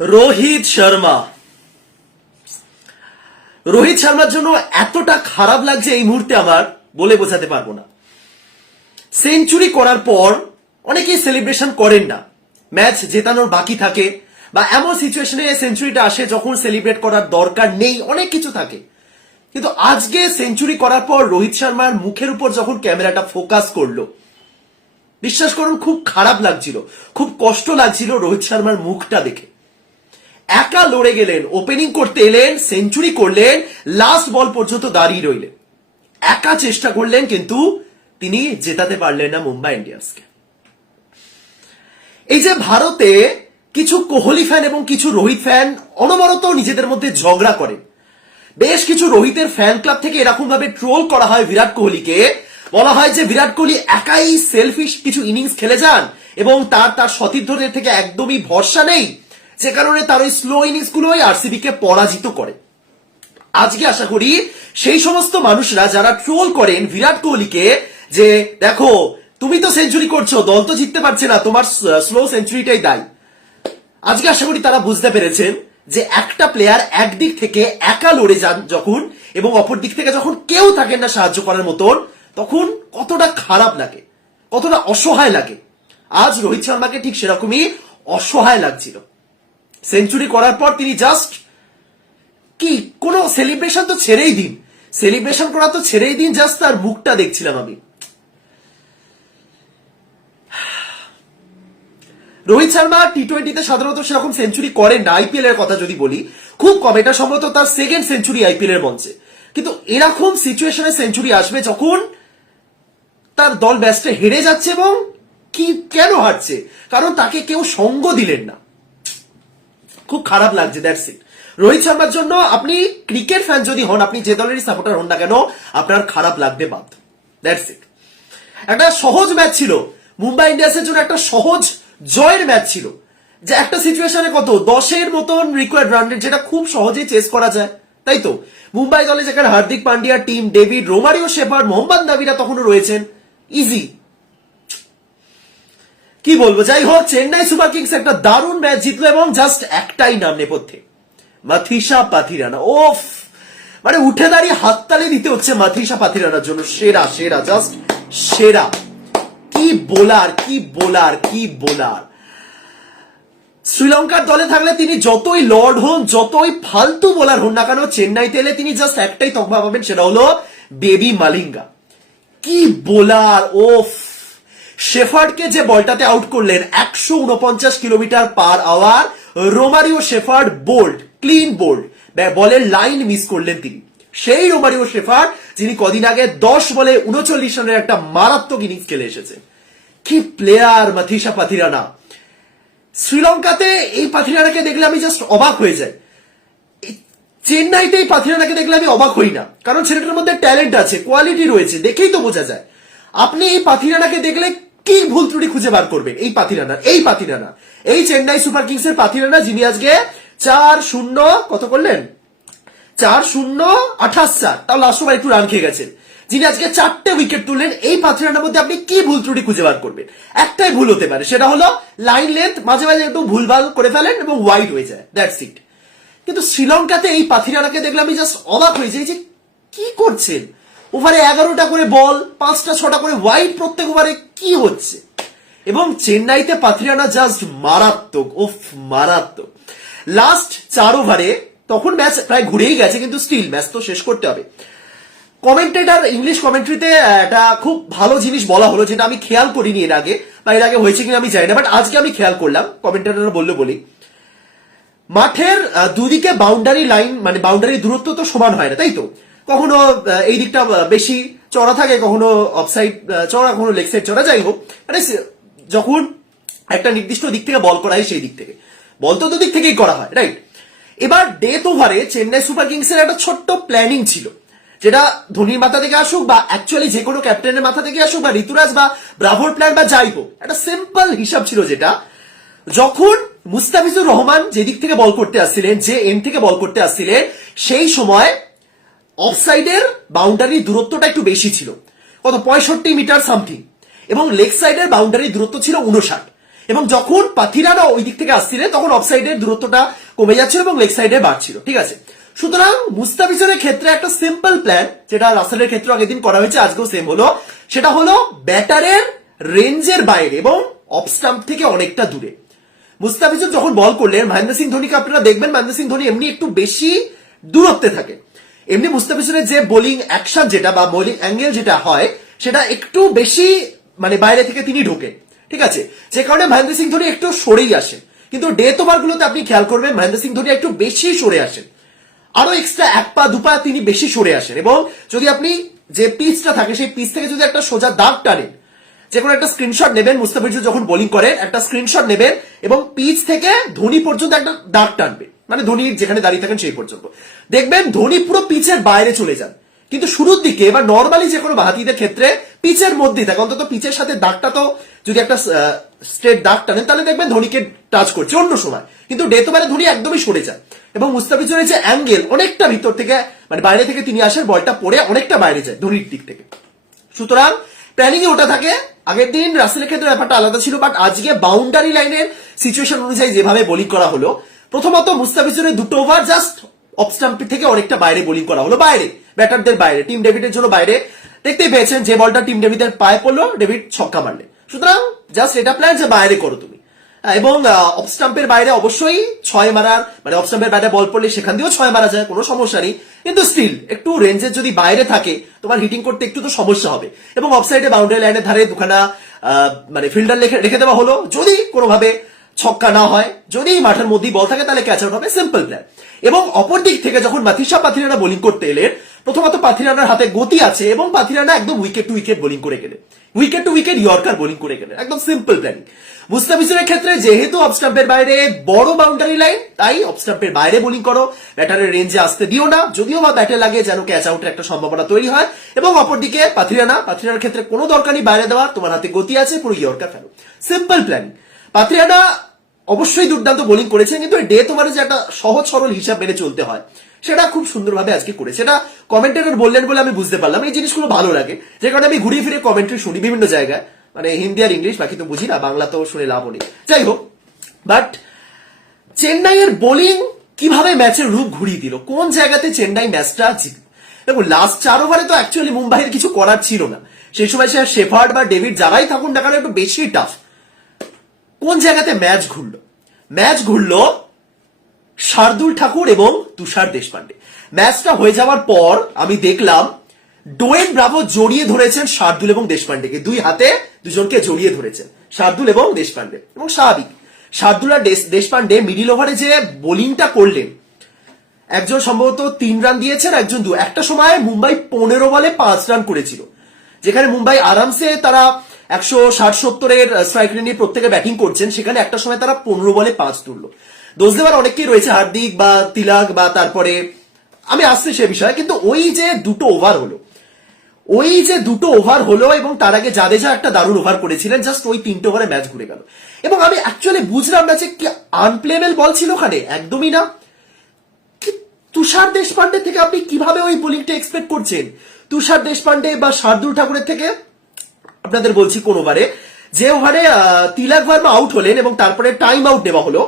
রোহিত শর্মা। রোহিত শর্মার জন্য এতটা খারাপ লাগছে এই মুহূর্তে আমার, বলে বোঝাতে পারব না। সেঞ্চুরি করার পর অনেকেই সেলিব্রেশন করেন না। ম্যাচ জেতানোর বাকি থাকে বা এমন সিচুয়েশনে সেঞ্চুরিটা আসে যখন সেলিব্রেট করার দরকার নেই, অনেক কিছু থাকে। কিন্তু আজকে সেঞ্চুরি করার পর রোহিত শর্মার মুখের উপর যখন ক্যামেরাটা ফোকাস করল, বিশ্বাস করুন, খুব খারাপ লাগছিল। খুব কষ্ট লাগছিল রোহিত শর্মার মুখটা দেখে। একা লড়ে গেলেন ওপেনিং করতে এলেন সেঞ্চুরি করলেন লাস্ট বল পর্যন্ত দাঁড়িয়ে রইলেন। একা চেষ্টা করলেন, কিন্তু তিনি জেতাতে পারলেন না মুম্বাই ইন্ডিয়ান্সকে। এই যে ভারতে কিছু কোহলি ফ্যান এবং কিছু রোহিত ফ্যান অনবরত নিজেদের মধ্যে ঝগড়া করেন। বেশ কিছু রোহিতের ফ্যান ক্লাব থেকে এরকম ভাবে ট্রোল করা হয় বিরাট কোহলিকে। বলা হয় যে বিরাট কোহলি একাই সেলফিশ কিছু ইনিংস খেলে যান এবং তার তার সতীর্থদের থেকে একদমই ভরসা নেই। যে কারণে তার ওই স্লো ইনিংস গুলোই আরসিবি কে পরাজিত করে। আজকে আশা করি সেই সমস্ত মানুষরা যারা ট্রোল করেন বিরাট কোহলিকে যে, দেখো, তুমি তো সেঞ্চুরি করছ, দল তো জিততে পারছে না, তোমার স্লো সেঞ্চুরিটাই দায়ী। আজকে আশা করি তারা বুঝতে পেরেছেন যে একটা প্লেয়ার একদিক থেকে একা লড়ে যান যখন এবং অপর দিক থেকে যখন কেউ থাকেন না সাহায্য করার মতন, তখন কতটা খারাপ লাগে, কতটা অসহায় লাগে। আজ রোহিত শর্মাকে ঠিক সেরকমই অসহায় লাগছিল। সেঞ্চুরি করার পর তিনি জাস্ট কি? কোনো সেলিব্রেশন তো ছেড়েই দিন। সেলিব্রেশন করা তো ছেড়েই দিন জাস্ট তার মুখটা দেখছিলাম আমি। রোহিত শর্মা টি টোয়েন্টিতে সাধারণত সেরকম সেঞ্চুরি করেন না আইপিএল এর কথা যদি বলি। খুব কম, এটা সম্ভবত তার সেকেন্ড সেঞ্চুরি আইপিএল এর মঞ্চে। কিন্তু এরকম সিচুয়েশনে সেঞ্চুরি আসবে যখন তার দল ম্যাচটা হেরে যাচ্ছে এবং কি, কেন হারছে? কারণ তাকে কেউ সঙ্গ দিলেন না। খুব খারাপ লাগছে দ্যাটস ইট রোহিত শর্মার জন্য আপনি ক্রিকেট ফ্যান যদি হন, আপনি যে দলেরই সাপোর্টার হন না কেন, আপনার খারাপ লাগবে বাধ্য দ্যাটস ইট একটা সহজ ম্যাচ ছিল। মুম্বাই ইন্ডিয়ান্সের জন্য একটা সহজ জয়ের ম্যাচ ছিল। যে একটা সিচুয়েশনে কত? দশের মতন রিকোয়ার্ড রান রেট যেটা খুব সহজেই চেস করা যায়। তাই তো? মুম্বাই দলে যেখানে Hardik Pandya Tim David Romario Shepherd Mohammad নাবিরা তখনও রয়েছেন। ইজি কি বলব? যাই হোক, চেন্নাই সুপার কিংস একটা দারুণ ম্যাচ জিতলো এবং জাস্ট একটাই নাম নেপথ্যে। মাথিসা পাথিরানা। ওফ! মানে উঠে দাঁড়িয়ে হাততালি দিতে হচ্ছে মাথিসা পাথিরানার জন্য। সেরা সেরা, জাস্ট সেরা। কি বোলার কি বোলার কি বোলার। শ্রীলঙ্কার দলে থাকলে তিনি যতই লর্ড হন, যতই ফালতু বোলার হন না কেন, চেন্নাইতে এলে তিনি জাস্ট একটাই তকমা পাবেন, সেটা হলো বেবি মালিঙ্গা। কি বোলার, ওফ! শেফার্ডকে যে বলটাতে আউট করলেন, একশো উনপঞ্চাশ kilometre per hour Romario Shepherd bowled clean bowled বলের লাইন মিস করলেন তিনি। সেই রোমারিও শেফার্ড, যিনি কদিন আগে দশ বলে উনচল্লিশ রানের একটা মারাত্মক ইনিংস খেলে এসেছেন কি প্লেয়ার মাথিসা পাথিরানা। শ্রীলঙ্কাতে এই পাথিরানাকে দেখলে আমি জাস্ট অবাক হয়ে যাই। চেন্নাইতে এই পাথিরানাকে দেখলে আমি অবাক হই না। কারণ ছেলেটার মধ্যে ট্যালেন্ট আছে কোয়ালিটি রয়েছে, দেখেই তো বোঝা যায়। আপনি এই পাথিরানাকে দেখলে কি ভুল ত্রুটি খুঁজে বার করবেন এই পাথিরানার এই পাথিরানা। এই চেন্নাই সুপার কিংস এর পাথিরানা যিনি আজকে চার শূন্য, কত করলেন? চার শূন্য, আঠাশ চার। তাও লাস্ট ওভার একটু রান খেয়ে গেছেন। যিনি আজকে চারটে উইকেট তুললেন, এই পাথিরানার মধ্যে আপনি কি ভুল ত্রুটি খুঁজে বার করবেন? একটাই ভুল হতে পারে, সেটা হলো লাইন লেন্থ মাঝে মাঝে একটু ভুলভাল করে ফেলেন এবং ওয়াইড হয়ে যায়। দ্যাটস ইট কিন্তু শ্রীলঙ্কাতে এই পাথিরানাকে দেখলে আমি জাস্ট অবাক হয়ে যাই যে কি করছেন? ওভারে এগারোটা করে বল, পাঁচটা, ছটা করে ওয়াইড প্রত্যেক ওভারে কি হচ্ছে? এবং চেন্নাইতে পাথরিয়ানা জাস্ট মারাত্মক ওফ মারাত্মক। লাস্ট চার ওভারে তখন ম্যাচ প্রায় ঘুরেই গেছে, কিন্তু স্টিল ম্যাচ তো শেষ করতে হবে। কমেন্টেটার ইংলিশ কমেন্ট্রিতে একটা খুব ভালো জিনিস বলা হলো, যেটা আমি খেয়াল করিনি এর আগে, বা এর আগে হয়েছে কিনা আমি জানি না বাট আজকে আমি খেয়াল করলাম কমেন্টেটার বলল বলি। মাঠের দুদিকে বাউন্ডারি লাইন মানে বাউন্ডারি দূরত্ব তো সমান হয় না, তাই তো? কখনো এই দিকটা বেশি চড়া থাকে, কখনো অফসাইড চড়া কখনো লেগ সাইড চড়া যাই হোক। মানে যখন একটা নির্দিষ্ট দিক থেকে বল করা হয়, সেই দিক থেকে। বল তো দিক থেকেই করা হয় রাইট এবার ডেথ ওভারে চেন্নাই সুপার কিংস এর একটা ছোট্ট প্ল্যানিং ছিল, যেটা ধোনির মাথা থেকে আসুক বা অ্যাকচুয়ালি যে কোনো ক্যাপ্টেনের মাথা থেকে আসুক বা ঋতুরাজ বা ব্রাভোর প্ল্যান বা যাই হোক, একটা সিম্পল হিসাব ছিল যেটা, যখন মুস্তাফিজুর রহমান যেদিক থেকে বল করতে আসছিলেন, যে এম থেকে বল করতে আসছিলেন, সেই সময় অফসাইডের বাউন্ডারি দূরত্বটা একটু বেশি ছিল। কত? পঁয়ষট্টি মিটার সামথিং। এবং লেগ সাইডের বাউন্ডারি দূরত্ব ছিল উনষাট এবং যখন পাথিরারা ওই দিক থেকে আসছিলেন তখন অফ সাইডের দূরত্বটা কমে যাচ্ছিল এবং লেগ সাইডে বাড়ছিল। ঠিক আছে? সুতরাং মুস্তাফিজের ক্ষেত্রে একটা সিম্পল প্ল্যান যেটা রাসেলের ক্ষেত্রে আগের দিন করা হয়েছে, আজকেও সেম হলো। সেটা হলো ব্যাটারের রেঞ্জের বাইরে এবং অফ স্টাম্প থেকে অনেকটা দূরে। মুস্তাফিজুর যখন বল করলেন, মহেন্দ্র সিং ধোনিকে আপনারা দেখবেন, মহেন্দ্র সিং ধোনি এমনি একটু বেশি দূরত্বে থাকে। এমনি মুস্তাফিজুরের যে বোলিং অ্যাকশন যেটা বা বোলিং অ্যাঙ্গেল যেটা হয়, সেটা একটু বেশি মানে বাইরে থেকে তিনি ঢোকে ঠিক আছে? যে কারণে মহেন্দ্র সিং ধোনি একটু সরেই আসে কিন্তু ওভার গুলোতে আপনি খেয়াল করবেন, মহেন্দ্র সিং ধোনি একটু বেশি সরে আসেন। আরও এক্সট্রা এক পা দুপা তিনি বেশি সরে আসেন এবং যদি আপনি যে পিচটা থাকে, সেই পিচ থেকে যদি একটা সোজা দাগ টানেন, যে কোনো একটা স্ক্রিনশট নেবেন, মুস্তাফিজুর যখন বোলিং করেন, একটা স্ক্রিনশট নেবেন এবং পিচ থেকে ধোনি পর্যন্ত একটা দাগ টানবে। মানে ধোনি যেখানে দাঁড়িয়ে থাকেন সেই পর্যন্ত। দেখবেন ধোনি পুরো পিচের বাইরে চলে যান। কিন্তু শুরুর দিকে বা নর্মালি যে কোনো বাহাতিদের ক্ষেত্রে পিচের মধ্যেই থাকে, অন্তত পিচের সাথে দাগটা তো যদি একটা স্ট্রেট দাগ টানেন, তাহলে দেখবেন ধোনিকে টাচ করছে অন্য সময়। কিন্তু ডেথ ওভারে ধোনি একদমই সরে যায় এবং মুস্তাফিজুরের যে অ্যাঙ্গেল অনেকটা ভিতর থেকে মানে বাইরে থেকে তিনি আসেন, বলটা পড়ে অনেকটা বাইরে যায় ধোনির দিক থেকে। সুতরাং প্ল্যানিং এ ওটা থাকে। আগের দিন রাসেলের ক্ষেত্রে ব্যাপারটা আলাদা ছিল বাট আজকে বাউন্ডারি লাইনের সিচুয়েশন অনুযায়ী যেভাবে বোলিং করা হলো প্রথমত মুস্তাফিজুরের দুটো ওভার জাস্ট অফ স্টাম্প থেকে অনেকটা বাইরে বোলিং করা হলো। বাইরে ব্যাটারদের বাইরে টিম ডেভিডের জন্য বাইরে। দেখতেই পেয়েছেন যে বলটা টিম ডেভিডের পায়ে পড়ল ডেভিড ছক্কা মারলে। সুতরাং জাস্ট এটা প্ল্যান যে বাইরে করো তুমি। এবং অফ স্টাম্পের বাইরে অবশ্যই ছয় মারার মানে অফ স্টাম্পের বাইরে বল পড়লে সেখান দিয়েও ছয় মারা যায়, কোনো সমস্যা নেই। কিন্তু স্টিল একটু রেঞ্জের যদি বাইরে থাকে, তোমার হিটিং করতে একটু তো সমস্যা হবে। এবং অফ সাইডে বাউন্ডারি লাইনের ধারে দুখানা মানে ফিল্ডার রেখে দেওয়া হলো। যদি কোনোভাবে ছক্কা না হয়, যদি মাঠের মধ্যেই বল থাকে, তাহলে ক্যাচ আউট হবে সিম্পল প্ল্যান এবং অপর দিক থেকে যখন মাথিসা পাথিরানা বোলিং করতে এলেন, প্রথমত পাথিরানার হাতে গতি আছে এবং পাথিরানা একদম উইকেট টু উইকেট বোলিং করে গেলেন। Wicket to wicket yorker bowling করে গেলেন, একদম সিম্পল প্ল্যানিং মুস্তাফিজুরের ক্ষেত্রে যেহেতু অফ স্টাম্পের বাইরে বড় বাউন্ডারি লাইন তাই অফ স্টাম্পের বাইরে বোলিং করো, ব্যাটারের রেঞ্জে আসতে দিও না, যদিও বা ব্যাটে লাগে যেন ক্যাচ আউটের একটা সম্ভাবনা তৈরি হয়। এবং অপরদিকে পাথিরানা, পাথিরানার ক্ষেত্রে কোনো দরকার নেই বাইরে দেওয়ার তোমার হাতে গতি আছে, পুরো ইয়র্কার ফেলো। সিম্পল প্ল্যানিং পাথিরানা অবশ্যই দুর্দান্ত বোলিং করেছেন, কিন্তু ডে তোমার যে একটা সহজ সরল হিসাব মেনে চলতে হয়, সেটা খুব সুন্দরভাবে আজকে করে। সেটা কমেন্টেটর বললেন বলে আমি বুঝতে পারলাম, এই জিনিসগুলো ভালো লাগে। যে কারণে আমি ঘুরিয়ে ফিরে কমেন্ট্রি শুনি বিভিন্ন জায়গায়। মানে হিন্দি আর ইংলিশ, বাকি তো বুঝি না, বাংলা তো শুনে লাভ নেই। যাই হোক বাট চেন্নাইয়ের বোলিং কীভাবে ম্যাচের রূপ ঘুরিয়ে দিল? কোন জায়গাতে চেন্নাই ম্যাচটা জিত? দেখুন লাস্ট চার ওভারে তো অ্যাকচুয়ালি মুম্বাইয়ের কিছু করার ছিল না। সেই সময় সে শেফার্ড বা ডেভিড যারাই থাকুন না কেন, একটু বেশি টাফ কোন জায়গাতে ম্যাচ ঘুরলো? ম্যাচ ঘুরলো শার্দুল ঠাকুর এবং তুষার দেশপান্ডে। ম্যাচটা হয়ে যাওয়ার পর আমি দেখলাম ডোয়েন ব্রাভো জড়িয়ে ধরেছেন শার্দুল এবং দেশপান্ডেকে। দুই হাতে দুজনকে জড়িয়ে ধরেছেন শার্দুল এবং দেশপান্ডে। এবং স্বাভাবিক, শার্দুল আর দেশ- দেশপান্ডে মিডিল ওভারে যে বোলিংটা করলেন, একজন সম্ভবত তিন রান দিয়েছেন, একজন দু একটা সময় মুম্বাই পনেরো বলে পাঁচ রান করেছিল। যেখানে মুম্বাই আরামসে তারা একশো ষাট সত্তরের স্ট্রাইক রেট নিয়ে প্রত্যেকে ব্যাটিং করছেন। সেখানে একটা সময় তারা পনেরো বলে পাঁচ তুললো। দোষ দেওয়ার অনেকেই রয়েছে, হার্দিক বা তিলাক বা তারপরে আমি আসছি সে বিষয়ে, কিন্তু ওই যে দুটো ওভার হলো, ওই যে দুটো ওভার হলো এবং তার আগে জাদেজা একটা দারুণ ওভার করেছিলেন জাস্ট ওই তিনটে ওভারে ম্যাচ ঘুরে গেল। এবং আমি অ্যাকচুয়ালি বুঝলাম না যে কি আনপ্লেবেল বল ছিল ওখানে? একদমই না। তুষার দেশপান্ডে থেকে আপনি কীভাবে ওই বোলিংটা এক্সপেক্ট করছেন? তুষার দেশপান্ডে বা শার্দুল ঠাকুরের থেকে আপনাদের বলছি কোন ওভারে যে ওভারে তিলক ভার্মা আউট হলেন এবং তারপরে টাইম আউট নেওয়া হলো,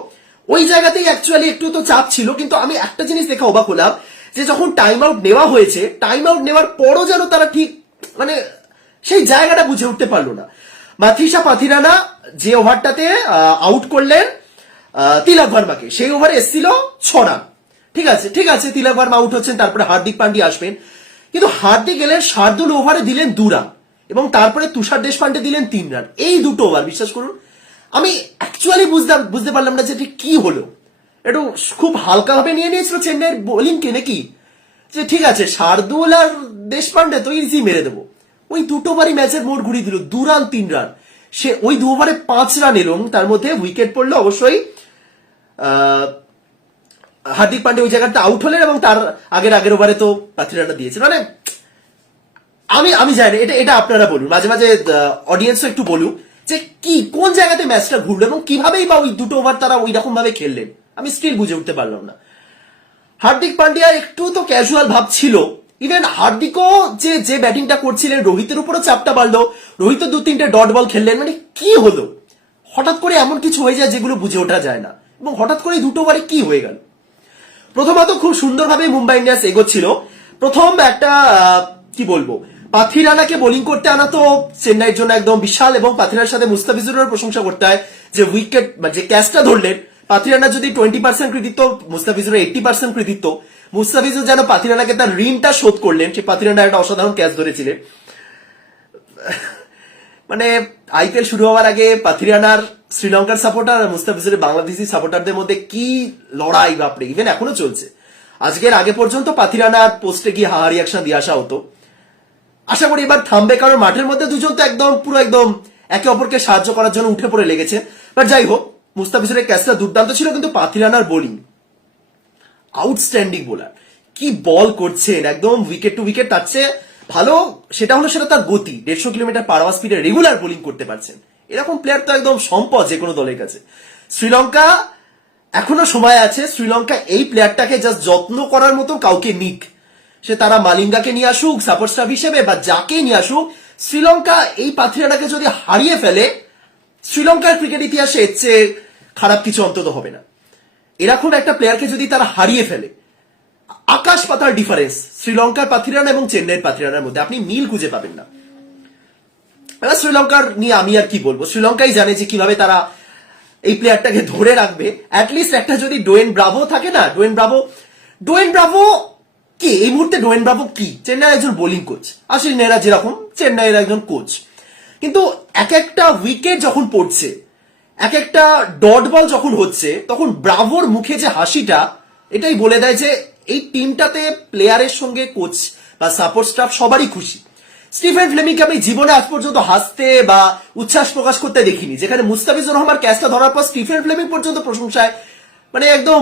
ওই জায়গাতেই অ্যাকচুয়ালি একটু তো চাপ ছিল, কিন্তু আমি একটা জিনিস দেখে অবাক হলাম, যে যখন টাইম আউট নেওয়া হয়েছে টাইম আউট নেওয়ার পরও যেন তারা ঠিক মানে সেই জায়গাটা বুঝে উঠতে পারল না। মাথিসা পাথিরানা যে ওভারটাতে আউট করলেন তিলক ভার্মাকে, সেই ওভারে এসেছিল ছ রান ঠিক আছে ঠিক আছে, তিলক ভার্মা আউট হচ্ছেন, তারপরে হার্দিক পান্ডিয়া আসবেন। কিন্তু হার্দিক এলেন শার্দুল ওভারে দিলেন দু রান এবং তারপরে তুষার দেশপান্ডে দিলেন তিন রান। এই দুটো ওভার বিশ্বাস করুন। আমি অ্যাকচুয়ালি বুঝতাম বুঝতে পারলাম না যে কি হলো। একটু খুব হালকাভাবে নিয়ে নিয়েছিল চেন্নাইয়ের বোলিংকে নাকি। যে ঠিক আছে, শার্দুল আর দেশপান্ডে তো ইজি মেরে দেবো। ওই দুটো বারই ম্যাচের মোড় ঘুরিয়ে দিল। দু রান, তিন রান। সে ওই দু ওভারে পাঁচ রান এলো তার মধ্যে উইকেট পড়ল অবশ্যই হার্দিক পান্ডে ওই জায়গাটা আউট হলেন এবং তার আগের আগের ওভারে তো পাথিরাটা দিয়েছে মানে আমি আমি জানি, এটা এটা আপনারা বলুন। মাঝে মাঝে অডিয়েন্সও একটু বলুন যে কি, কোন জায়গাতে ম্যাচটা ঘুরলো এবং কিভাবেই বা ওই দুটো ওভার তারা ওই রকম ভাবে খেললেন? আমি স্টিল বুঝে উঠতে পারলাম না। হার্দিক পান্ডিয়া একটু তো ক্যাজুয়াল ভাব ছিল। ইভেন হার্দিকও যে যে ব্যাটিংটা করছিলেন, রোহিতের উপরও চাপটা বাড়লো। রোহিত দু তিনটে ডট বল খেললেন মানে কি হলো? হঠাৎ করে এমন কিছু হয়ে যায় যেগুলো বুঝে ওঠা যায় না। এবং হঠাৎ করে দুটো বারে কি হয়ে গেল? প্রথমত খুব সুন্দরভাবে মুম্বাই ইন্ডিয়ান্স এগোচ্ছিল। প্রথম একটা কি বলব? পাথিরানাকে বোলিং করতে আনা তো চেন্নাইয়ের জন্য একদম বিশাল এবং পাথিরার সাথে মুস্তাফিজুরের প্রশংসা করতে হয়। যে উইকেট যে ক্যাচটা ধরলেন পাথিরানা যদি টোয়েন্টি পার্সেন্ট কৃতিত্ব, মুস্তাফিজুরের এইটটি পার্সেন্ট কৃতিত্ব, মুস্তাফিজুর যেন পাথিরানাকে তার ঋণটা শোধ করলেন সে পাথিরানা একটা অসাধারণ ক্যাচ ধরেছিলেন। মানে আইপিএল শুরু হওয়ার আগে পাথিরানার শ্রীলঙ্কার সাপোর্টার আর মুস্তাফিজুরের বাংলাদেশি সাপোর্টারদের মধ্যে কি লড়াই, বাপরে ইভেন এখনও চলছে। আজকের আগে পর্যন্ত পাথিরানার পোস্টে গিয়ে হাহারি অ্যাকশন দিয়ে আসা হতো। আশা করি এবার থামবে, কারণ মাঠের মধ্যে দুজন তো একদম, পুরো একদম একে অপরকে সাহায্য করার জন্য উঠে পড়ে লেগেছে। বাট যাই হোক, মুস্তাফিজুরের ক্যাচটা দুর্দান্ত ছিল, কিন্তু পাথিরানার বোলিং। আউটস্ট্যান্ডিং বোলার কি বল করছেন, একদম উইকেট টু উইকেট তাচ্ছে ভালো, সেটা হলো সেটা তার গতি। দেড়শো কিলোমিটার পার আওয়ার স্পিডে রেগুলার বোলিং করতে পারছেন। এরকম প্লেয়ার তো একদম সম্পদ যে কোনো দলের কাছে। শ্রীলঙ্কা এখনও সময় আছে, শ্রীলঙ্কা এই প্লেয়ারটাকে জাস্ট যত্ন করার মতো কাউকে নিক। সে তারা মালিঙ্গাকে নিয়ে আসুক সাপোর্ট স্টাফ হিসেবে বা যাকে নিয়ে আসুক, শ্রীলঙ্কা এই পাথিরাটাকে যদি হারিয়ে ফেলে, শ্রীলঙ্কার ক্রিকেট ইতিহাসে এর চেয়ে খারাপ কিছু অন্তত হবে না। এরকম একটা প্লেয়ারকে যদি তারা হারিয়ে ফেলে, আকাশ পাতার ডিফারেন্স শ্রীলঙ্কার পাথিরানা এবং চেন্নাইয়ের পাথিরানার মধ্যে। আপনি মিল খুঁজে পাবেন না। শ্রীলঙ্কার নিয়ে আমি আর কি বলব? শ্রীলঙ্কাই জানে যে কীভাবে তারা এই প্লেয়ারটাকে ধরে রাখবে। অ্যাটলিস্ট একটা যদি ডোয়েন ব্রাভো থাকে না, ডোয়েন ব্রাভো ডোয়েন ব্রাভো কি? এই মুহূর্তে ডোয়েন ব্রাভো কি? চেন্নাইয়ের একজন বোলিং কোচ আশিস নেহরা যেরকম, চেন্নাইয়ের একজন কোচ কিন্তু এক একটা উইকেট যখন পড়ছে, এক একটা ডট বল যখন হচ্ছে, তখন ব্রাভোর মুখে যে হাসিটা, এটাই বলে দেয় যে এই টিমটাতে প্লেয়ারের সঙ্গে কোচ বা সাপোর্ট স্টাফ সবারই খুশি। স্টিফেন ফ্লেমিংকে আমি জীবনে আজ পর্যন্ত হাসতে বা উচ্ছ্বাস প্রকাশ করতে দেখিনি। যেখানে মুস্তাফিজুর রহমান ক্যাচটা ধরার পর স্টিফেন ফ্লেমিং পর্যন্ত প্রশংসায় মানে একদম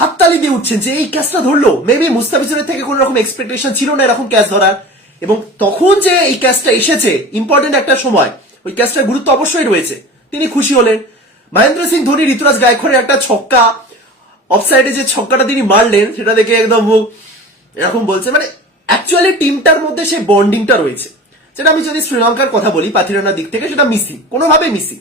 হাততালি দিয়ে উঠছেন যে এই ক্যাচটা ধরলো। মেবি মুস্তাফিজুরের থেকে কোন রকম এক্সপেকটেশন ছিল না এরকম ক্যাচ ধরার। এবং তখন যে এই ক্যাচটা এসেছে ইম্পর্টেন্ট একটা সময়, ওই ক্যাচটার গুরুত্ব অবশ্যই রয়েছে। তিনি খুশি হলেন। মহেন্দ্র সিং ধোনি, ঋতুরাজ গায়করের একটা ছক্কা অফসাইডে যে ছক্কাটা তিনি মারলেন, সেটা দেখে একদম এরকম বলছে। মানে অ্যাকচুয়ালি টিমটার মধ্যে সেই বন্ডিংটা রয়েছে। যেটা আমি যদি শ্রীলঙ্কার কথা বলি, পাথিরানার দিক থেকে, সেটা মিসিং কোনোভাবে মিসিং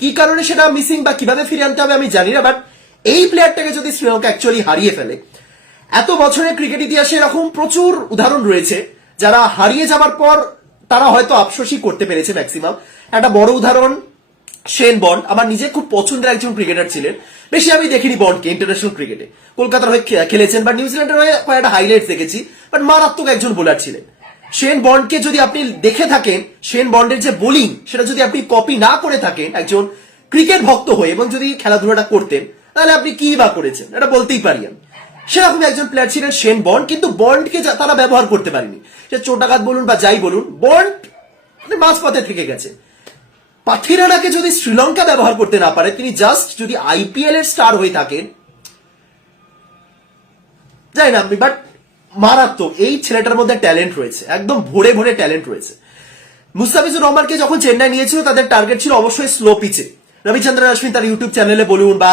কি কারণে সেটা মিসিং বা কীভাবে ফিরে আনতে হবে আমি জানি না বাট এই প্লেয়ারটাকে যদি শ্রীলঙ্কা অ্যাকচুয়ালি হারিয়ে ফেলে, এত বছরের ক্রিকেট ইতিহাসে এরকম প্রচুর উদাহরণ রয়েছে যারা হারিয়ে যাবার পর তারা হয়তো আফসোসই করতে পেরেছে ম্যাক্সিমাম একটা বড় উদাহরণ, শেন বন্ড। আমার নিজে খুব পছন্দের একজন ক্রিকেটার ছিলেন। বেশি আমি দেখিনি বন্ডকে ইন্টারন্যাশনাল ক্রিকেটে কলকাতার হয়ে খেলেছেন বা নিউজিল্যান্ডের হয়ে কয়েকটা হাইলাইট দেখেছি বাট মারাত্মক একজন বোলার ছিলেন। শেন বন্ডকে যদি আপনি দেখে থাকেন, শেন বন্ডের যে বোলিং সেটা যদি আপনি কপি না করে থাকেন একজন ক্রিকেট ভক্ত হয়ে এবং যদি খেলাধুলাটা করতেন তাহলে আপনি কি বা করেছেন? এটা বলতেই পারি আমি। সেরকমই একজন প্লেয়ার ছিলেন শেন বন্ড কিন্তু বন্ডকে তারা ব্যবহার করতে পারেনি। সে চোটাঘাত বলুন বা যাই বলুন বন্ড মানে মাঝপথে থেকে গেছে। পাথিরানাকে যদি শ্রীলঙ্কা ব্যবহার করতে না পারে, তিনি জাস্ট যদি আইপিএল এর স্টার হয়ে থাকেন, যাই না আপনি বাট মারাত্মক, এই ছেলেটার মধ্যে ট্যালেন্ট রয়েছে, একদম ভরে ভরে ট্যালেন্ট রয়েছে। মুস্তাফিজুর রহমানকে যখন চেন্নাই নিয়েছিল, তাদের টার্গেট ছিল অবশ্যই স্লো পিচে রবিচন্দ্রন অশ্বিন তার ইউটিউব চ্যানেলে বলুন বা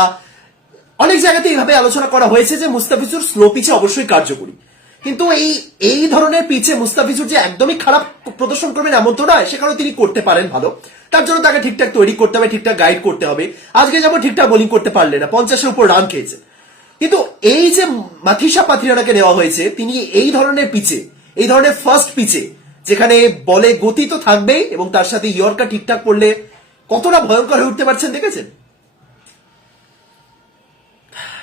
অনেক জায়গাতে এইভাবে আলোচনা করা হয়েছে যে মুস্তাফিজুর স্লো পিচে অবশ্যই কার্যকরী। কিন্তু এই এই ধরনের পিচে মুস্তাফিজুর যে একদমই খারাপ প্রদর্শন করবেন এমন তো নয়, সে তিনি করতে পারেন ভালো। তার জন্য তাকে ঠিকঠাক তৈরি করতে হবে, ঠিকঠাক গাইড করতে হবে। আজকে যেমন ঠিকঠাক বোলিং করতে পারলেন না, পঞ্চাশের উপর রান খেয়েছে কিন্তু এই যে মাথিসা পাথিরানাকে নেওয়া হয়েছে, তিনি এই ধরনের পিচে এই ধরনের ফার্স্ট পিচে যেখানে বলে গতি তো থাকবেই এবং তার সাথে ইয়র্কার ঠিকঠাক করলে কতটা ভয়ঙ্কর হয়ে উঠতে পারছেন, দেখেছেন?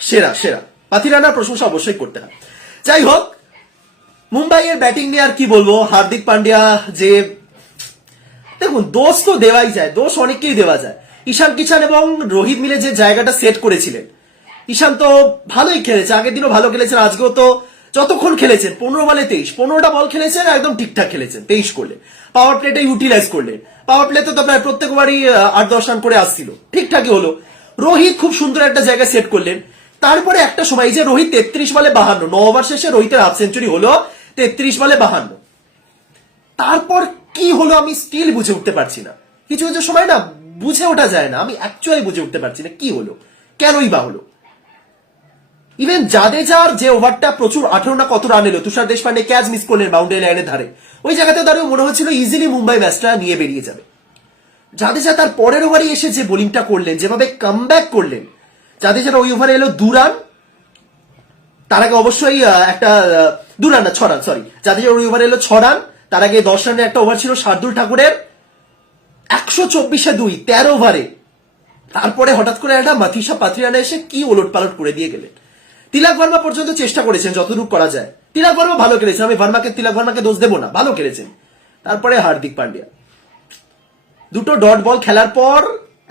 সেরা সেরা। পাথিরানার প্রশংসা অবশ্যই করতে হয়। যাই হোক, মুম্বাইয়ের ব্যাটিং নিয়ে আর কি বলব? হার্দিক পান্ডিয়া যে, দেখুন, দোষ তো দেওয়াই যায়, দোষ অনেককেই দেওয়া যায়। ঈশান কিষান এবং রোহিত মিলে যে জায়গাটা সেট করেছিলেন, ঈশান তো ভালোই খেলেছে, আগের দিনও ভালো খেলেছেন আজকেও তো যতক্ষণ খেলেছেন, পনেরো বলে তেইশ, পনেরোটা বল খেলেছেন, একদম ঠিকঠাক খেলেছেন, তেইশ করলেন। পাওয়ার প্লেটা ইউটিলাইজ করলেন। পাওয়ার প্লেতে তো প্রায় প্রত্যেকবারই আট দশ রান করে আসছিল। ঠিকঠাকই হলো। রোহিত খুব সুন্দর একটা জায়গায় সেট করলেন। তারপরে একটা সময় যে রোহিত তেত্রিশ বলে বাহান্ন ন ওভার শেষে রোহিতের হাফ সেঞ্চুরি হলো তেত্রিশ বলে বাহান্ন। তারপর কি হলো আমি স্টিল বুঝে উঠতে পারছি না। কিছু কিছু সময় না বুঝে ওঠা যায় না, আমি অ্যাকচুয়ালি বুঝে উঠতে পারছি না কি হলো, কেনই বা হলো। ইভেন জাদেজার যে ওভারটা প্রচুর আঠারো না কত রান এলো, তুষার দেশপান্ডে ক্যাচ মিস করলেন বাউন্ডারি লাইনের ধারে। ওই জায়গাতে দাঁড়িয়ে মনে হচ্ছিল ইজিলি মুম্বাই ম্যাচটা নিয়ে বেরিয়ে যাবে। জাদেজা তার পরের ওভারে এসে যে বোলিংটা করলেন, যেভাবে কামব্যাক করলেন জাদেজার ওই ওভারে এলো দু রান তার আগে অবশ্যই একটা দু রান না ছ রান সরি জাদেজার ওই ওভারে এলো ছ রান তার আগে দশ রানের একটা ওভার ছিল শার্দুল ঠাকুরের। একশো চব্বিশে দুই, তেরো ওভারে তারপরে হঠাৎ করে একটা মাথিসা পাত্রিয়ানা এসে কি ওলট পালট করে দিয়ে গেলেন। তিলক ভার্মা পর্যন্ত চেষ্টা করেছেন যতটুকু করা যায়। তিলক ভার্মা ভালো খেলেছেন, আমি ভার্মাকে তিলক ভার্মাকে দোষ দেবো না, ভালো খেলেছেন। তারপরে হার্দিক পান্ডিয়া। দুটো ডট বল খেলার পর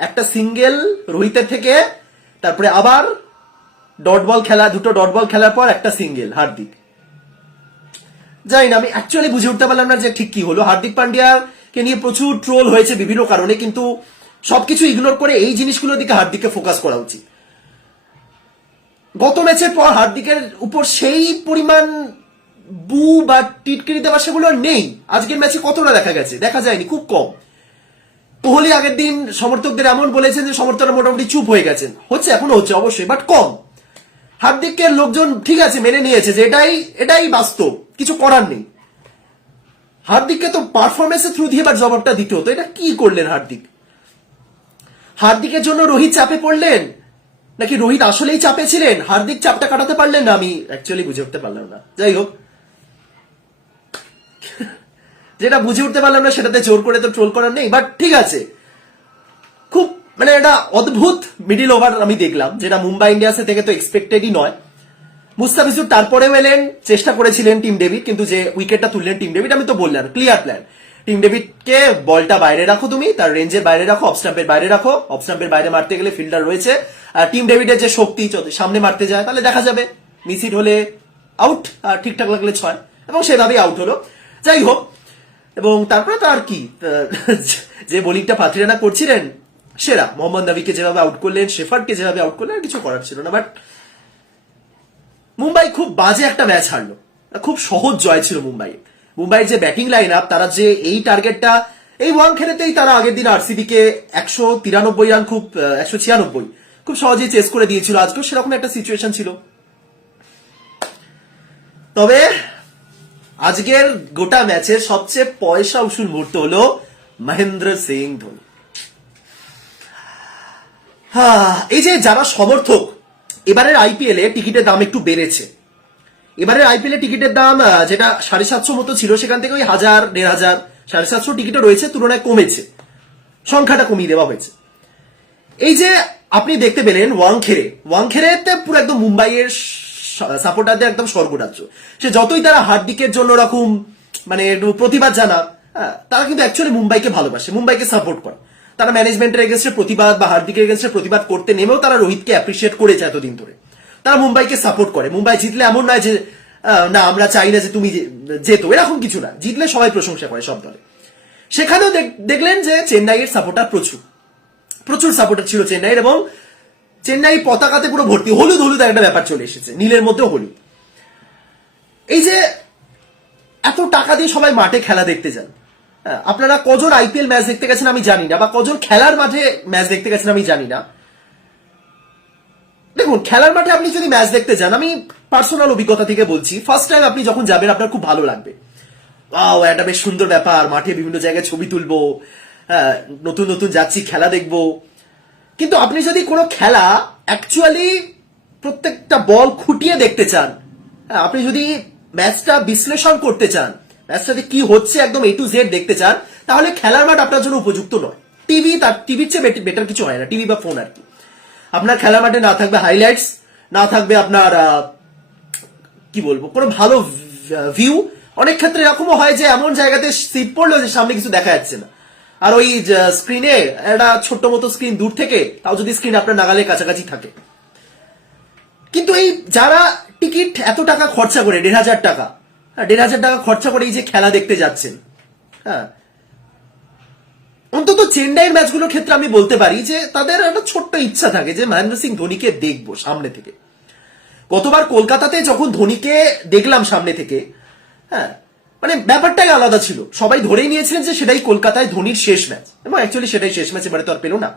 একটা সিঙ্গেল রোহিতের থেকে তারপরে আবার ডট বল খেলা, দুটো ডট বল খেলার পর একটা সিঙ্গেল হার্দিক। জানি না আমি অ্যাকচুয়ালি বুঝে উঠতে পারলাম না যে ঠিক কি হলো। হার্দিক পান্ডিয়াকে নিয়ে প্রচুর ট্রোল হয়েছে বিভিন্ন কারণে, কিন্তু সবকিছু ইগনোর করে এই জিনিসগুলোর দিকে হার্দিককে ফোকাস করা উচিত। গত ম্যাচের পর হার্দিকের উপর সেই পরিমাণ বু বা টিটকিরি দেওয়া সেগুলো নেই। আজকের ম্যাচে কতটা দেখা গেছে? দেখা যায়নি, খুব কম। কোহলি আগের দিন সমর্থকদের এমন বলেছেন যে সমর্থকরা মোটামুটি চুপ হয়ে গেছেন। হচ্ছে, এখনও হচ্ছে, অবশ্যই বাট কম। হার্দিককে লোকজন ঠিক আছে, মেনে নিয়েছে যে এটাই এটাই বাস্তব, কিছু করার নেই। হার্দিককে তো পারফরমেন্সের থ্রু দিয়ে এবার জবাবটা দিতে হতো। এটা কি করলেন হার্দিক? হার্দিকের জন্য রোহিত চাপে পড়লেন? নাকি রোহিত আসলেই চাপে ছিলেন? হার্দিক চাপটা কাটাতে পারলেন না? আমি অ্যাকচুয়ালি বুঝে উঠতে পারলাম না। যাই হোক যেটা বুঝে উঠতে পারলাম না, সেটাতে জোর করে তো ট্রোল করার নেই বাট ঠিক আছে। খুব মানে একটা অদ্ভুত মিডিল ওভার আমি দেখলাম, যেটা মুম্বাই ইন্ডিয়ান্সের থেকে তো এক্সপেক্টেডই নয়। মুস্তাফিজুর তারপরেও এলেন, চেষ্টা করেছিলেন টিম ডেভিড কিন্তু যে উইকেটটা তুললেন টিম ডেভিড আমি তো বললাম ক্লিয়ার প্ল্যান টিম ডেভিডকে বলটা বাইরে রাখো তুমি, তার রেঞ্জের বাইরে রাখো অফ স্টাম্পের বাইরে রাখো অফ স্টাম্পের বাইরে মারতে গেলে ফিল্ডার রয়েছে। আর টিম ডেভিডের যে শক্তি সামনে মারতে যায়, তাহলে দেখা যাবে মিসিড হলে আউট আর ঠিকঠাক লাগলে ছয়, এবং সেভাবেই আউট হলো। যাই হোক এবং তারপরে তো আর কি যে বোলিংটা পাথরিয়ানা করছিলেন, সেরা। মোহাম্মদ নবীকে যেভাবে আউট করলেন, শেফার্ডকে যেভাবে আউট করলেন, আর কিছু করার ছিল না। বাট মুম্বাই খুব বাজে একটা ম্যাচ হারলো। খুব সহজ জয় ছিল মুম্বাই মুম্বাইয়ের যে ব্যাটিং লাইন আপ তারা যে এই টার্গেটটা এই ওয়ান খেলেতেই তারা আগের দিন আরসিবি কে একশো তিরানব্বই রান খুব একশো ছিয়ানব্বই, খুব সহজেই চেস করে দিয়েছিল। আজকেও সেরকম একটা সিচুয়েশন ছিল। তবে আজকের গোটা ম্যাচে সবচেয়ে পয়সা উসুল মুহূর্ত হলো মহেন্দ্র সিং ধোনি। এই যে যারা সমর্থক, এবারের আইপিএল টিকিটের দাম একটু বেড়েছে। এবারের আইপিএল টিকিটের দাম যেটা সাড়ে সাতশো মতো ছিল, সেখান থেকে ওই হাজার, দেড় হাজার, সাড়ে সাতশো টিকিটও রয়েছে, তুলনায় কমেছে। সংখ্যাটা কমিয়ে দেওয়া হয়েছে। এই যে আপনি দেখতে পেলেন ওয়াংখেড়ে। ওয়াংখেড়েতে পুরো একদম মুম্বাইয়ের সাপোর্টারদের একদম স্বর্গরাজ্য সে যতই তারা হার্দিকের জন্য রকম মানে প্রতিবাদ জানাক হ্যাঁ, তারা কিন্তু অ্যাকচুয়ালি মুম্বাইকে ভালোবাসে মুম্বাইকে সাপোর্ট করে। তারা ম্যানেজমেন্টের এগেনস্টে প্রতিবাদ বা হার্দিকের এগেনস্টে প্রতিবাদ করতে নেমেও তারা রোহিতকে অ্যাপ্রিসিয়েট করেছে এতদিন ধরে। তারা মুম্বাইকে সাপোর্ট করে। মুম্বাই জিতলে এমন নয় যে না আমরা চাই না যে তুমি যেতো। এরকম কিছু না। জিতলে সবাই প্রশংসা করে সব দলে। সেখানেও দেখলেন যে চেন্নাইয়ের সাপোর্টার প্রচুর। প্রচুর সাপোর্টার ছিল চেন্নাইয়ের এবং চেন্নাই পতাকাতে পুরো ভর্তি হলুদ হলুদ একটা ব্যাপার চলে এসেছে নীলের মধ্যেও হলুদ। এই যে এত টাকা দিয়ে সবাই মাঠে খেলা দেখতে যান হ্যাঁ, আপনারা কজন আইপিএল ম্যাচ দেখতে গেছেন আমি জানি না বা কজন খেলার মাঠে ম্যাচ দেখতে গেছেন আমি জানি না। দেখুন খেলার মাঠে আপনি যদি ম্যাচ দেখতে যান আমি পার্সোনাল অভিজ্ঞতা থেকে বলছি ফার্স্ট টাইম আপনি যখন যাবেন আপনার খুব ভালো লাগবে। ওয়াও একটা বেশ সুন্দর ব্যাপার মাঠে বিভিন্ন জায়গায় ছবি তুলবো হ্যাঁ, নতুন নতুন যাচ্ছি খেলা দেখব। কিন্তু আপনি যদি কোনো খেলা অ্যাকচুয়ালি প্রত্যেকটা বল খুঁটিয়ে দেখতে চান হ্যাঁ, আপনি যদি ম্যাচটা বিশ্লেষণ করতে চান ম্যাচটাতে কি হচ্ছে একদম এ টু জেড দেখতে চান তাহলে খেলার মাঠ আপনার জন্য উপযুক্ত নয়। টিভি তার টিভির চেয়ে বেটার কিছু হয় না টিভি বা ফোন আর কি। আপনার খেলার মাঠে না থাকবে হাইলাইটস না থাকবে আপনার কি বলব কোনো ভালো ভিউ অনেক ক্ষেত্রে এরকমও হয় যে এমন জায়গাতে সিট পড়ল যে সামনে কিছু দেখা যাচ্ছে না। আর ওই স্ক্রিনে একটা ছোট্ট মতো স্ক্রিন দূর থেকে তাও যদি স্ক্রিন আপনার নাগালের কাছাকাছি থাকে। কিন্তু এই যারা টিকিট এত টাকা খরচা করে দেড় হাজার টাকা হ্যাঁ, দেড় হাজার টাকা খরচা করে এই যে খেলা দেখতে যাচ্ছেন হ্যাঁ অন্তত চেন্নাইয়ের ম্যাচগুলোর ক্ষেত্রে আমি বলতে পারি যে তাদের একটা ছোট্ট ইচ্ছা থাকে যে মহেন্দ্র সিং ধোনিকে দেখব সামনে থেকে। গতবার কলকাতাতে যখন ধোনিকে দেখলাম সামনে থেকে হ্যাঁ মানে ব্যাপারটাই আলাদা ছিল। সবাই ধরেই নিয়েছিলেন যে সেটাই কলকাতায় ধোনির শেষ ম্যাচ। এবং অ্যাকচুয়ালি সেটাই শেষ ম্যাচ, এবারে তো আর পেল না।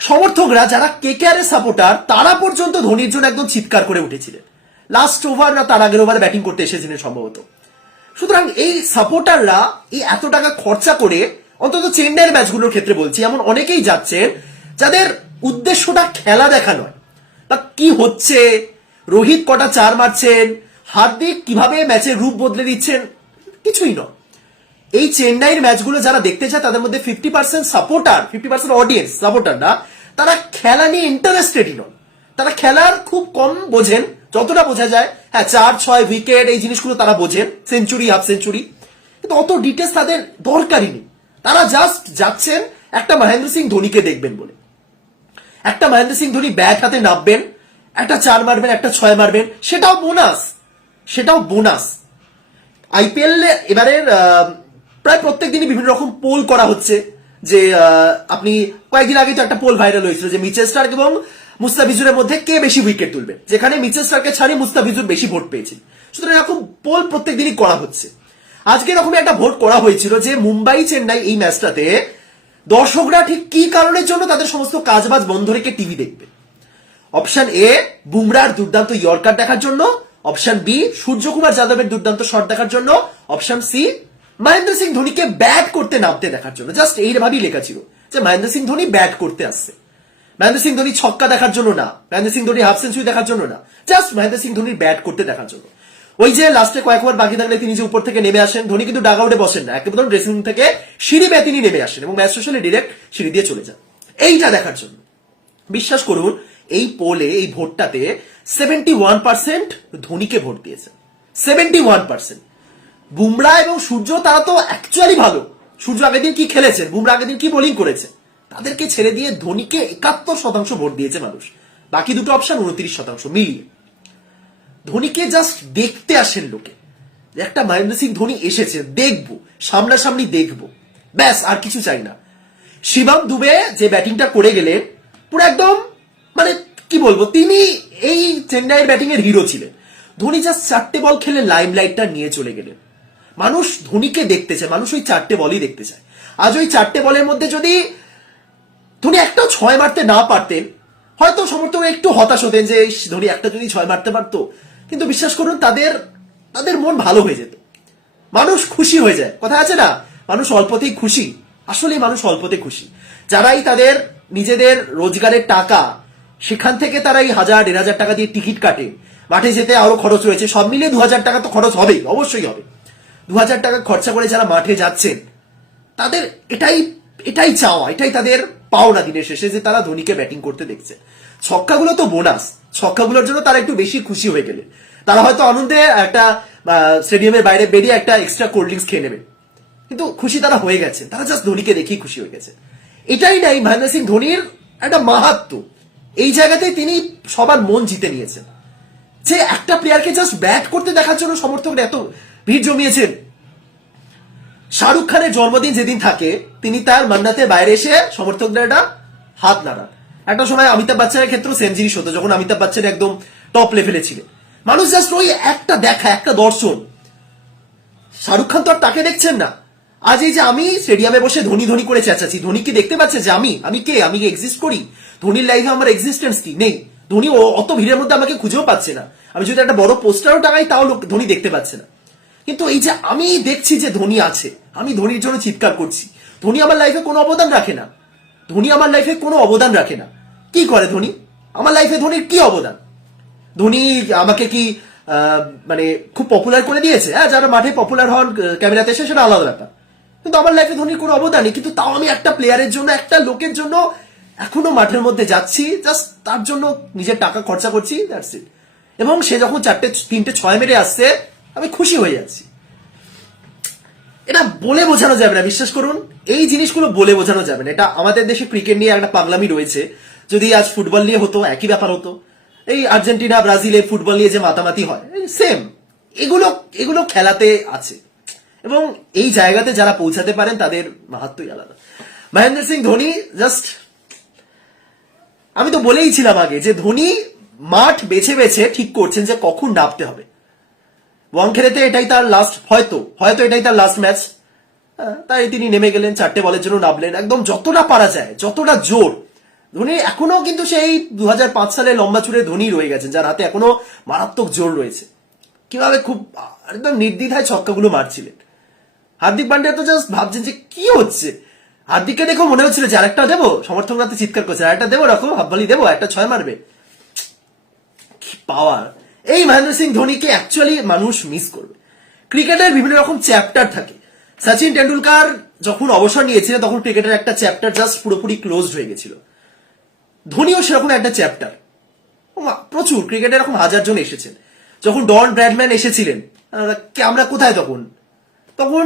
সমর্থকরা যারা কেকেআর এর সাপোর্টার তারা পর্যন্ত ধোনির জন্য একদম চিৎকার করে উঠেছিলেন। লাস্ট ওভার না, তার আগের ওভারে ব্যাটিং করতে এসেছিলেন সম্ভবত। সুতরাং এই সাপোর্টাররা এই এত টাকা খরচা করে অন্তত চেন্নাইয়ের ম্যাচগুলোর ক্ষেত্রে বলছি, এমন অনেকেই যাচ্ছেন যাদের উদ্দেশ্যটা খেলা দেখা নয়। বা কি হচ্ছে? রোহিত কটা চার মারছেন? হার্দিক কীভাবে ম্যাচের রূপ বদলে দিচ্ছেন? কিছুই নয়। এই চেন্নাইয়ের ম্যাচগুলো যারা দেখতে চায়, তাদের মধ্যে fifty percent supporter fifty percent audience supporter না, তারা খেলা নিয়ে ইন্টারেস্টেডই নন তারা খেলার খুব কম বোঝেন, যতটা বোঝা যায়। হ্যাঁ চার, ছয় উইকেট এই জিনিসগুলো তারা বোঝেন সেঞ্চুরি হাফ সেঞ্চুরি কিন্তু অত ডিটেলস তাদের দরকারই নেই। তারা জাস্ট যাচ্ছেন একটা মহেন্দ্র সিং ধোনিকে দেখবেন বলে। একটা মহেন্দ্র সিং ধোনি ব্যাট হাতে নামবেন, একটা চার মারবেন, একটা ছয় মারবেন, সেটাও বোনাস। সেটাও বোনাস। আইপিএল এবারের প্রায় প্রত্যেক দিনই বিভিন্ন রকম পোল করা হচ্ছে যে আপনি কয়েকদিন আগে তো একটা পোল ভাইরাল হয়েছিল যে মিচেল স্টার্ক এবং মুস্তাফিজুরের মধ্যে কে বেশি উইকেট তুলবে। যেখানে মিচেল স্টার্ককে ছাড়িয়ে মুস্তাফিজুর বেশি ভোট পেয়েছিল সুতরাং এরকম পোল প্রত্যেক দিনই করা হচ্ছে। আজকে এরকম একটা ভোট করা হয়েছিল যে মুম্বাই চেন্নাই এই ম্যাচটাতে দর্শকরা ঠিক কি কারণের জন্য তাদের সমস্ত কাজবাজ বন্ধ রেখে টিভি দেখবে? অপশন এ বুমরার দুর্দান্ত ইয়র্কার দেখার জন্য অপশন বি, সূর্যকুমার যাদবের দুর্দান্ত শট দেখার জন্য। অপশন সি, মহেন্দ্র সিং ধোনিকে ব্যাট করতে নামতে দেখার জন্য। জাস্ট এইভাবেই লেখা ছিল যে মহেন্দ্র সিং ধোনি ব্যাট করতে আসছে। মহেন্দ্র সিং ধোনি ছক্কা দেখার জন্য না। মহেন্দ্র সিং ধোনি হাফ সেঞ্চুরি দেখার জন্য না। জাস্ট মহেন্দ্র সিং ধোনির ব্যাট করতে দেখার জন্য। ওই যে লাস্টে কয়েকবার বাকি থাকলে তিনি যে উপর থেকে নেমে আসেন, ধোনি কিন্তু ডাগ আউটে বসেন না। একেবারে ড্রেসিং রুম থেকে সিঁড়ি বেয়ে তিনি নেমে আসেন এবং ম্যাচ শেষ ডিরেক্ট সিঁড়ি দিয়ে চলে যান। এইটা দেখার জন্য। বিশ্বাস করুন এই পোলে, এই ভোটটাতে সেভেন্টি ওয়ান পার্সেন্ট ধোনিকে ভোট দিয়েছে। সেভেন্টি ওয়ান পার্সেন্ট বুমরা এবং সূর্য, তারা তো অ্যাকচুয়ালি ভালো। সূর্য আগের দিন কি খেলেছেন বুমরা আগের দিন কি বোলিং করেছে? তাদেরকে ছেড়ে দিয়ে ধোনিকে একাত্তর শতাংশ ভোট দিয়েছে মানুষ। বাকি দুটো অপশন উনত্রিশ শতাংশ মিলিয়ে। ধোনিকে জাস্ট দেখতে আসেন লোকে। একটা মহেন্দ্র সিং ধোনি এসেছে, দেখব, সামনাসামনি দেখব। ব্যাস, আর কিছু চাই না। শিবম দুবে যে ব্যাটিংটা করে গেলেন, পুরো একদম মানে কি বলব, তিনি এই চেন্নাইয়ের ব্যাটিং এর হিরো ছিলেন। ধোনি জাস্ট চারটে বল খেলে লাইম লাইটটা নিয়ে চলে গেলেন। মানুষ ধোনিকে দেখতে চায়, মানুষ ওই চারটে বলই দেখতে চায়। আজ ওই চারটে বলের মধ্যে যদি ধোনি একটা ছয় মারতে না পারতেন হয়তো সমর্থক একটু হতাশ হতেন যে ধোনি একটা যদি ছয় মারতে পারতো। কিন্তু বিশ্বাস করুন, তাদের তাদের মন ভালো হয়ে যেত। মানুষ খুশি হয়ে যায়। কথা আছে না? মানুষ অল্পতেই খুশি। আসলে মানুষ অল্পতে খুশি। যারাই তাদের নিজেদের রোজগারের টাকা সেখান থেকে তারা এই হাজার, দেড় হাজার টাকা দিয়ে টিকিট কাটে। মাঠে যেতে আরও খরচ রয়েছে। সব মিলিয়ে দু হাজার টাকা তো খরচ হবেই, অবশ্যই হবে। দু হাজার টাকা খরচা করে যারা মাঠে যাচ্ছেন, তাদের এটাই এটাই চাওয়া, এটাই তাদের পাওনা দিনের শেষে যে তারা ধোনিকে ব্যাটিং করতে দেখছে। ছক্কাগুলো তো বোনাস। ছক্কাগুলোর জন্য তারা একটু বেশি খুশি হয়ে গেলেন তারা হয়তো আনন্দে একটা স্টেডিয়ামের বাইরে বেরিয়ে একটা এক্সট্রা কোল্ড ড্রিঙ্কস খেয়ে নেবেন কিন্তু খুশি তারা হয়ে গেছে। তারা জাস্ট ধোনিকে দেখেই খুশি হয়ে গেছে। এটাই নাই মহেন্দ্র সিং ধোনির একটা মাহাত্ম এই জায়গাতেই তিনি সবার মন জিতে নিয়েছেন। যে একটা প্লেয়ারকে জাস্ট ব্যাট করতে দেখার জন্য সমর্থকরা এত ভিড় জমিয়েছেন। শাহরুখ খানের জন্মদিন যেদিন থাকে, তিনি তার মান্নাতে বাইরে এসে সমর্থকদের একটা হাত নাড়ান। একটা সময় অমিতাভ বচ্চনের ক্ষেত্রেও সেম জিনিস হতো, যখন অমিতাভ বচ্চন একদম টপ লেভেলে ছিলেন। মানুষ জাস্ট ওই একটা দেখা, একটা দর্শন। শাহরুখ খান তো আর তাকে দেখছেন না। আজ এই যে আমি স্টেডিয়ামে বসে ধনী ধনী করে চেঁচাচ্ছি, ধোনি কি দেখতে পাচ্ছে যে আমি? আমি কে? আমি কি এক্সিস্ট করি? ধোনির লাইফে আমার এক্সিস্টেন্স কি? নেই। ধোনি অত ভিড়ের মধ্যে আমাকে খুঁজেও পাচ্ছে না। আমি যদি একটা বড় পোস্টারও টাঙাই, তাও লোক ধোনি দেখতে পাচ্ছে না। কিন্তু এই যে আমি দেখছি যে ধোনি আছে, আমি ধোনির জন্য চিৎকার করছি। ধোনি আমার লাইফে কোনো অবদান রাখে না। ধোনি আমার লাইফে কোনো অবদান রাখে না। কি করে ধোনি? আমার লাইফে ধোনির কি অবদান? ধোনি আমাকে কি মানে খুব পপুলার করে দিয়েছে? হ্যাঁ যারা মাঠে পপুলার হন ক্যামেরাতে এসে সেটা আলাদা ব্যাপার। কিন্তু আমার লাইফে ধোনির কোনো অবদান নেই কিন্তু তাও আমি একটা প্লেয়ারের জন্য, একটা লোকের জন্য এখনও মাঠের মধ্যে যাচ্ছি জাস্ট তার জন্য নিজের টাকা খরচা করছি দ্যাটস ইট এবং সে যখন চারটে, তিনটে, ছয় মেরে আসছে, আমি খুশি হয়ে যাচ্ছি। এটা বলে বোঝানো যাবে না, বিশ্বাস করুন, এই জিনিসগুলো বলে বোঝানো যাবে না। এটা আমাদের দেশে ক্রিকেট নিয়ে একটা পাগলামি রয়েছে। যদি আজ ফুটবল নিয়ে হতো, একই ব্যাপার হতো। এই আর্জেন্টিনা, ব্রাজিলে ফুটবল নিয়ে যে মাতামাতি হয় সেম এগুলো এগুলো খেলাতে আছে। এবং এই জায়গাতে যারা পৌঁছাতে পারেন, তাদের মাহাত্মই আলাদা। মহেন্দ্র সিং ধোনি জাস্ট আমি তো বলেই ছিলাম আগে যে ধোনি মাঠ বেছে বেছে ঠিক করছেন যে কখন নামতে হবে। ওয়াংখেড়েতে এটাই তার লাস্ট হয়তো হয়তো এটাই তার লাস্ট ম্যাচ তাই তিনি নেমে গেলেন, চারটে বলের জন্য নামলেন। একদম যতটা পারা যায়, যতটা জোর। ধোনি এখনও কিন্তু সেই দু হাজার পাঁচ সালে লম্বা চুড়ে ধোনি রয়ে গেছেন, যার হাতে এখনও মারাত্মক জোর রয়েছে। কীভাবে খুব একদম নির্দ্বিধায় ছক্কাগুলো মারছিলেন। হার্দিক পান্ডিয়া তো জাস্ট ভাবছেন যে কি হচ্ছে? হার্দিককে দেখো মনে হচ্ছিল যে আরেকটা দেবো। সমর্থকরা তো চিৎকার করছে, আরেকটা দেবো রকম হাব্বালি দেবো একটা ছয় মারবে। কি পাওয়ার এই মহেন্দ্র সিং ধোনিকে অ্যাকচুয়ালি মানুষ মিস করবে। ক্রিকেটের বিভিন্ন রকম চ্যাপ্টার থাকে। সচিন টেন্ডুলকার যখন অবসর নিয়েছিলেন তখন ক্রিকেটের একটা চ্যাপ্টার জাস্ট পুরোপুরি ক্লোজড হয়ে গেছিল। ধোনিও সেরকম একটা চ্যাপ্টার প্রচুর ক্রিকেটে এরকম হাজার জন এসেছেন। যখন ডন ব্র্যাডম্যান এসেছিলেন আমরা কোথায় তখন? তখন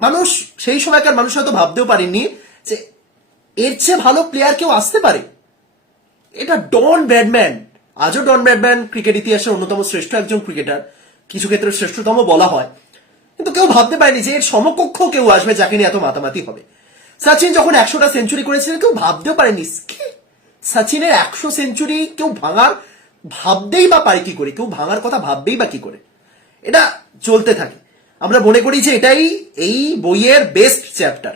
মানুষ, সেই সময়কার মানুষ হয়তো ভাবতেও পারেননি যে এর চেয়ে ভালো প্লেয়ার কেউ আসতে পারে। এটা ডন ব্র্যাডম্যান। আজও ডন ব্র্যাডম্যান ক্রিকেট ইতিহাসের অন্যতম শ্রেষ্ঠ একজন ক্রিকেটার কিছু ক্ষেত্রে শ্রেষ্ঠতম বলা হয়। কিন্তু কেউ ভাবতে পারেনি যে এর সমকক্ষ কেউ আসবে যাকে নিয়ে এত মাতামাতি হবে। সচিন যখন একশোটা সেঞ্চুরি করেছিলেন, কেউ ভাবতেও পারেনি? সচিনের একশো সেঞ্চুরি কেউ ভাঙার, ভাবতেই বা পারে কি করে? কেউ ভাঙার কথা ভাববেই বা কি করে? এটা চলতে থাকে। আমরা মনে করি যে এটাই এই বইয়ের বেস্ট চ্যাপ্টার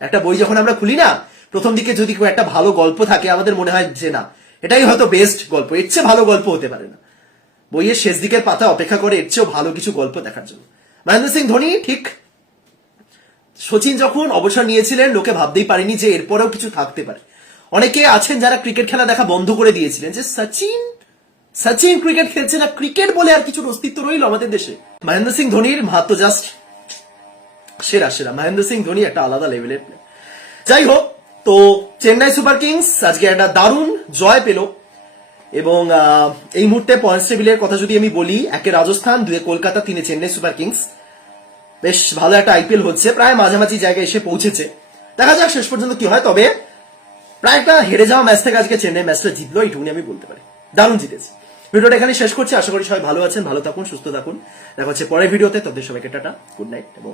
একটা বই যখন আমরা খুলি না, প্রথম দিকে যদি কেউ একটা ভালো গল্প থাকে, আমাদের মনে হয় যে না, এটাই হয়তো বেস্ট গল্প। এর চেয়ে ভালো গল্প হতে পারে না। বইয়ের শেষ দিকের পাতা অপেক্ষা করে এর চেয়েও ভালো কিছু গল্প দেখার জন্য। মহেন্দ্র সিং ধোনি, ঠিক। সচিন যখন অবসর নিয়েছিলেন, লোকে ভাবতেই পারেনি যে এরপরেও কিছু থাকতে পারে। অনেকে আছেন যারা ক্রিকেট খেলা দেখা বন্ধ করে দিয়েছিলেন যে, সচিন সচিন ক্রিকেট খেলছে না ক্রিকেট বলে আর কিছুর অস্তিত্ব রইল আমাদের দেশে? মহেন্দ্র সিং ধোনির মাহাত্ম জাস্ট সেরা সেরা। মহেন্দ্র সিং ধোনি একটা আলাদা লেভেলের যাই হোক, তো চেন্নাই সুপার কিংস আজকে একটা দারুণ জয় পেল। এবং এই মুহূর্তে পয়েন্টস টেবিলের কথা যদি আমি বলি, একে রাজস্থান, দুয়ে কলকাতা, তিনে চেন্নাই সুপার কিংস। বেশ ভালো একটা আইপিএল হচ্ছে, প্রায় মাঝামাঝি জায়গায় এসে পৌঁছেছে। দেখা যাক শেষ পর্যন্ত কি হয়, তবে প্রায় একটা হেরে যাওয়া ম্যাচ থেকে আজকে চেন্নাই ম্যাচটা জিতলো এইটুকুনি আমি বলতে পারি। দারুণ জিতেছে। ভিডিওটা এখানে শেষ করছি। আশা করি সবাই ভালো আছেন, ভালো থাকুন, সুস্থ থাকুন। দেখা হচ্ছে পরের ভিডিওতে। তাদের সবাইকে টাটা, গুড নাইট এবং